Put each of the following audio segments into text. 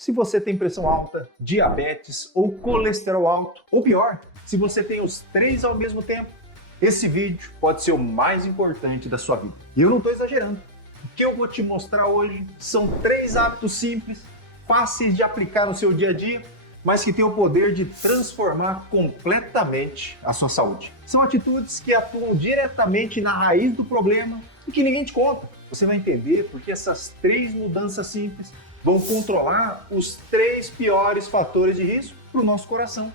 se você tem pressão alta, diabetes ou colesterol alto, ou pior, se você tem os três ao mesmo tempo, esse vídeo pode ser o mais importante da sua vida. E eu não estou exagerando. O que eu vou te mostrar hoje são 3 hábitos simples, fáceis de aplicar no seu dia a dia, mas que têm o poder de transformar completamente a sua saúde. São atitudes que atuam diretamente na raiz do problema e que ninguém te conta. Você vai entender porque essas 3 mudanças simples vão controlar os 3 piores fatores de risco para o nosso coração.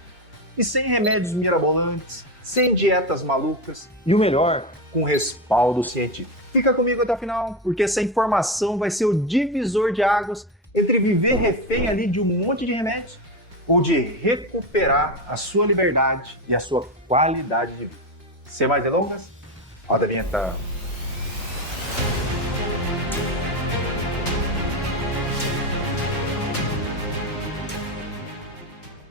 E sem remédios mirabolantes, sem dietas malucas e o melhor, com respaldo científico. Fica comigo até o final, porque essa informação vai ser o divisor de águas entre viver refém ali de um monte de remédios ou de recuperar a sua liberdade e a sua qualidade de vida. Sem mais delongas, roda a vinheta.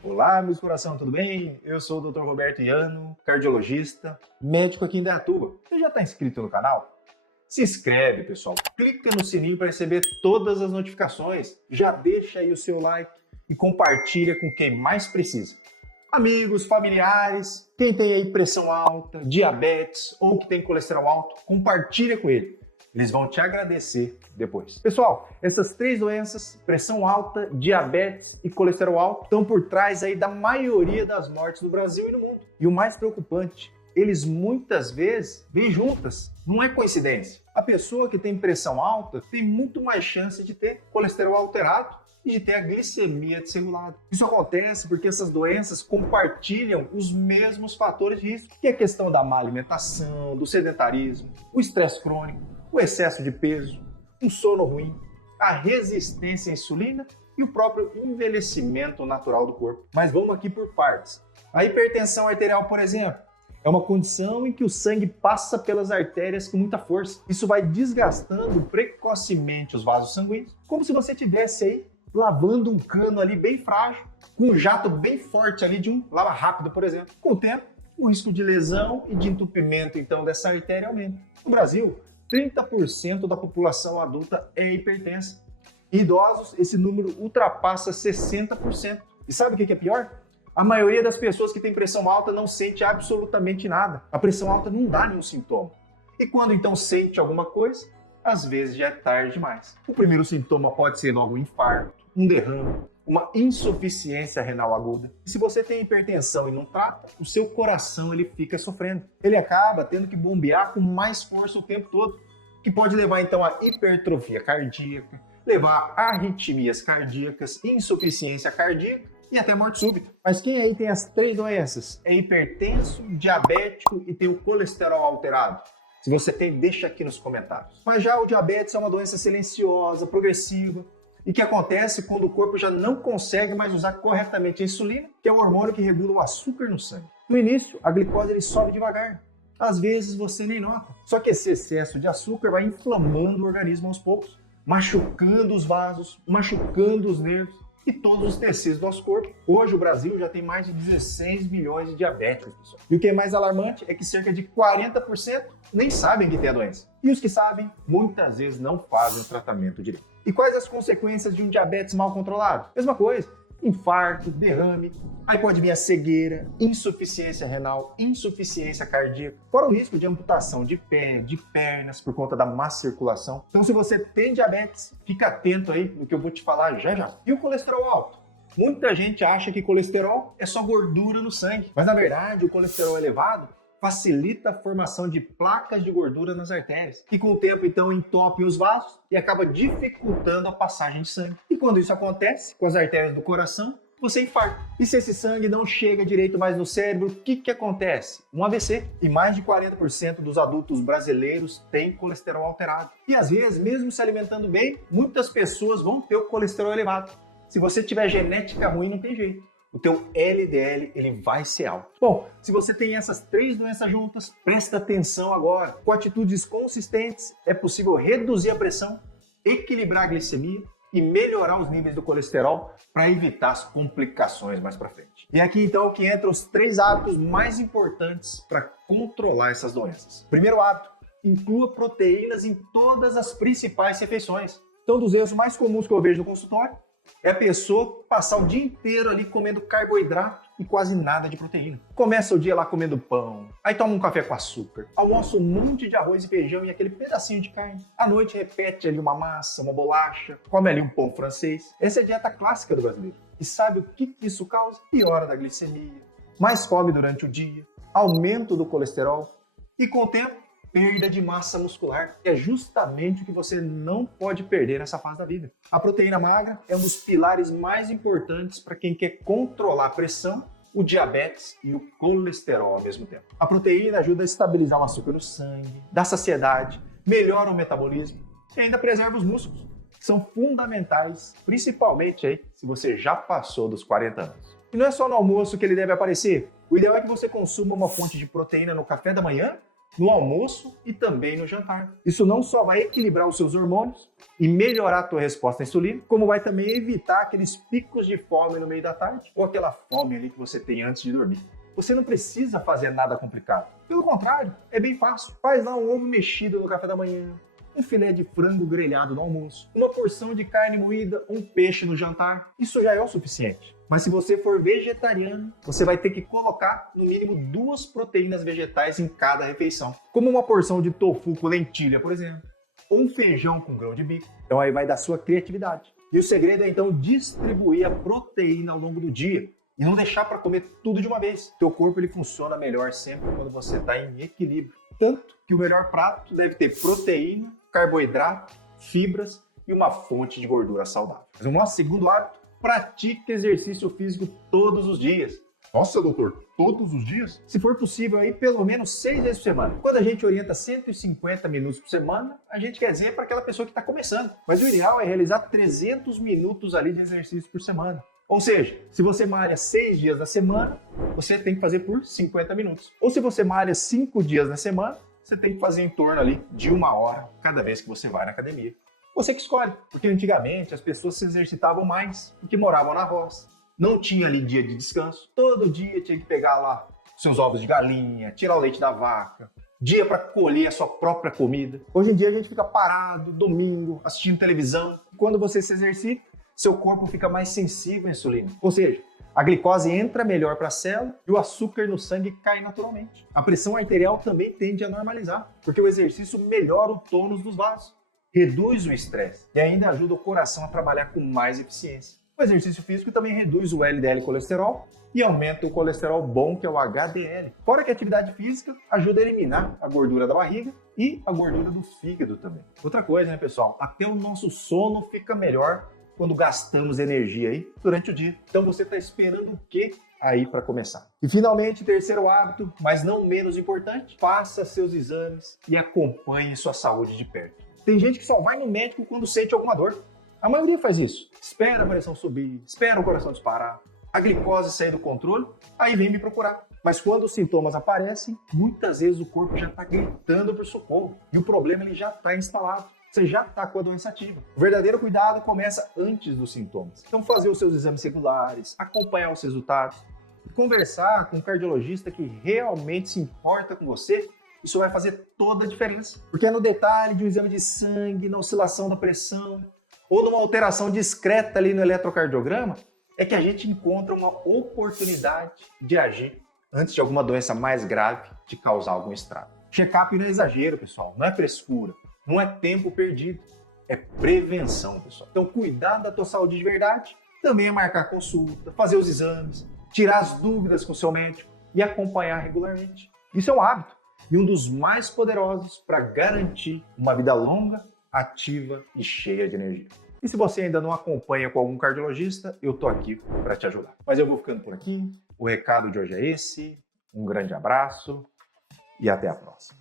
Olá, meus coração, tudo bem? Eu sou o Dr. Roberto Iano, cardiologista, médico aqui em Indaiatuba. Você já está inscrito no canal? Se inscreve, pessoal. Clica no sininho para receber todas as notificações. Já deixa aí o seu like e compartilha com quem mais precisa. Amigos, familiares, quem tem aí pressão alta, diabetes ou que tem colesterol alto, compartilha com ele. Eles vão te agradecer depois. Pessoal, essas 3 doenças, pressão alta, diabetes e colesterol alto, estão por trás aí da maioria das mortes no Brasil e no mundo. E o mais preocupante, eles muitas vezes vêm juntas. Não é coincidência. A pessoa que tem pressão alta tem muito mais chance de ter colesterol alterado e de ter a glicemia desregulada. Isso acontece porque essas doenças compartilham os mesmos fatores de risco, que é a questão da má alimentação, do sedentarismo, o estresse crônico, o excesso de peso, um sono ruim, a resistência à insulina e o próprio envelhecimento natural do corpo. Mas vamos aqui por partes. A hipertensão arterial, por exemplo, é uma condição em que o sangue passa pelas artérias com muita força. Isso vai desgastando precocemente os vasos sanguíneos, como se você estivesse aí lavando um cano ali bem frágil, com um jato bem forte ali de um lava rápido, por exemplo. Com o tempo, o risco de lesão e de entupimento, então, dessa artéria aumenta. No Brasil, 30% da população adulta é hipertensa. Em idosos, esse número ultrapassa 60%. E sabe o que é pior? A maioria das pessoas que tem pressão alta não sente absolutamente nada. A pressão alta não dá nenhum sintoma. E quando então sente alguma coisa, às vezes já é tarde demais. O primeiro sintoma pode ser logo um infarto, um derrame, uma insuficiência renal aguda. E se você tem hipertensão e não trata, o seu coração ele fica sofrendo. Ele acaba tendo que bombear com mais força o tempo todo, que pode levar então a hipertrofia cardíaca, levar a arritmias cardíacas, insuficiência cardíaca e até morte súbita. Mas quem aí tem as 3 doenças? É hipertenso, diabético e tem o colesterol alterado? Se você tem, deixa aqui nos comentários. Mas já o diabetes é uma doença silenciosa, progressiva, e que acontece quando o corpo já não consegue mais usar corretamente a insulina, que é o hormônio que regula o açúcar no sangue. No início, a glicose ele sobe devagar. Às vezes você nem nota. Só que esse excesso de açúcar vai inflamando o organismo aos poucos, machucando os vasos, machucando os nervos e todos os tecidos do nosso corpo. Hoje o Brasil já tem mais de 16 milhões de diabéticos, pessoal. E o que é mais alarmante é que cerca de 40% nem sabem que tem a doença. E os que sabem, muitas vezes não fazem o tratamento direito. E quais as consequências de um diabetes mal controlado? Mesma coisa, infarto, derrame, aí pode vir a cegueira, insuficiência renal, insuficiência cardíaca, fora o risco de amputação de pé, de pernas, por conta da má circulação. Então se você tem diabetes, fica atento aí no que eu vou te falar já já. E o colesterol alto? Muita gente acha que colesterol é só gordura no sangue, mas na verdade o colesterol elevado facilita a formação de placas de gordura nas artérias, que com o tempo então entopem os vasos e acaba dificultando a passagem de sangue. E quando isso acontece com as artérias do coração, você infarta. E se esse sangue não chega direito mais no cérebro, o que acontece? Um AVC. E mais de 40% dos adultos brasileiros têm colesterol alterado. E às vezes, mesmo se alimentando bem, muitas pessoas vão ter o colesterol elevado. Se você tiver genética ruim, não tem jeito. O teu LDL ele vai ser alto. Bom, se você tem essas 3 doenças juntas, presta atenção agora. Com atitudes consistentes, é possível reduzir a pressão, equilibrar a glicemia e melhorar os níveis do colesterol para evitar as complicações mais para frente. E aqui então que entra os 3 hábitos mais importantes para controlar essas doenças. Primeiro hábito, inclua proteínas em todas as principais refeições. Então, dos erros mais comuns que eu vejo no consultório É a pessoa passar o dia inteiro ali comendo carboidrato e quase nada de proteína. Começa o dia lá comendo pão, aí toma um café com açúcar, almoça um monte de arroz e feijão e aquele pedacinho de carne. À noite repete ali uma massa, uma bolacha, come ali um pão francês. Essa é a dieta clássica do brasileiro. E sabe o que isso causa? Piora da glicemia, mais fome durante o dia, aumento do colesterol e, com o tempo, perda de massa muscular, que é justamente o que você não pode perder nessa fase da vida. A proteína magra é um dos pilares mais importantes para quem quer controlar a pressão, o diabetes e o colesterol ao mesmo tempo. A proteína ajuda a estabilizar o açúcar no sangue, dá saciedade, melhora o metabolismo e ainda preserva os músculos, que são fundamentais, principalmente aí se você já passou dos 40 anos. E não é só no almoço que ele deve aparecer. O ideal é que você consuma uma fonte de proteína no café da manhã, no almoço e também no jantar. Isso não só vai equilibrar os seus hormônios e melhorar a tua resposta à insulina, como vai também evitar aqueles picos de fome no meio da tarde ou aquela fome ali que você tem antes de dormir. Você não precisa fazer nada complicado. Pelo contrário, é bem fácil. Faz lá um ovo mexido no café da manhã, um filé de frango grelhado no almoço, uma porção de carne moída, um peixe no jantar. Isso já é o suficiente. Mas se você for vegetariano, você vai ter que colocar no mínimo 2 proteínas vegetais em cada refeição, como uma porção de tofu com lentilha, por exemplo, ou um feijão com grão de bico. Então aí vai da sua criatividade. E o segredo é então distribuir a proteína ao longo do dia e não deixar para comer tudo de uma vez. Teu corpo ele funciona melhor sempre quando você está em equilíbrio. Tanto que o melhor prato deve ter proteína, carboidrato, fibras e uma fonte de gordura saudável. Mas o nosso segundo hábito: pratique exercício físico todos os dias. Nossa, doutor, todos os dias? Se for possível, aí pelo menos 6 vezes por semana. Quando a gente orienta 150 minutos por semana, a gente quer dizer para aquela pessoa que está começando. Mas o ideal é realizar 300 minutos ali de exercício por semana. Ou seja, se você malha 6 dias na semana, você tem que fazer por 50 minutos. Ou se você malha 5 dias na semana, você tem que fazer em torno ali de 1 hora cada vez que você vai na academia. Você que escolhe, porque antigamente as pessoas se exercitavam mais, porque moravam na roça. Não tinha ali dia de descanso. Todo dia tinha que pegar lá seus ovos de galinha, tirar o leite da vaca, dia para colher a sua própria comida. Hoje em dia a gente fica parado, domingo, assistindo televisão. Quando você se exercita, seu corpo fica mais sensível à insulina. Ou seja, a glicose entra melhor para a célula e o açúcar no sangue cai naturalmente. A pressão arterial também tende a normalizar, porque o exercício melhora o tônus dos vasos, reduz o estresse e ainda ajuda o coração a trabalhar com mais eficiência. O exercício físico também reduz o LDL colesterol e aumenta o colesterol bom, que é o HDL. Fora que a atividade física ajuda a eliminar a gordura da barriga e a gordura do fígado também. Outra coisa, né, pessoal? Até o nosso sono fica melhor quando gastamos energia aí durante o dia. Então você está esperando o quê aí para começar? E finalmente, terceiro hábito, mas não menos importante: faça seus exames e acompanhe sua saúde de perto. Tem gente que só vai no médico quando sente alguma dor. A maioria faz isso. Espera a pressão subir, espera o coração disparar, a glicose sair do controle, aí vem me procurar. Mas quando os sintomas aparecem, muitas vezes o corpo já está gritando por socorro e o problema ele já está instalado. Você já está com a doença ativa. O verdadeiro cuidado começa antes dos sintomas. Então fazer os seus exames regulares, acompanhar os resultados, conversar com um cardiologista que realmente se importa com você. Isso vai fazer toda a diferença. Porque é no detalhe de um exame de sangue, na oscilação da pressão, ou numa alteração discreta ali no eletrocardiograma, é que a gente encontra uma oportunidade de agir antes de alguma doença mais grave te causar algum estrago. Check-up não é exagero, pessoal, não é frescura, não é tempo perdido, é prevenção, pessoal. Então, cuidar da tua saúde de verdade também é marcar consulta, fazer os exames, tirar as dúvidas com o seu médico e acompanhar regularmente. Isso é um hábito e um dos mais poderosos para garantir uma vida longa, ativa e cheia de energia. E se você ainda não acompanha com algum cardiologista, eu tô aqui para te ajudar. Mas eu vou ficando por aqui. O recado de hoje é esse. Um grande abraço e até a próxima.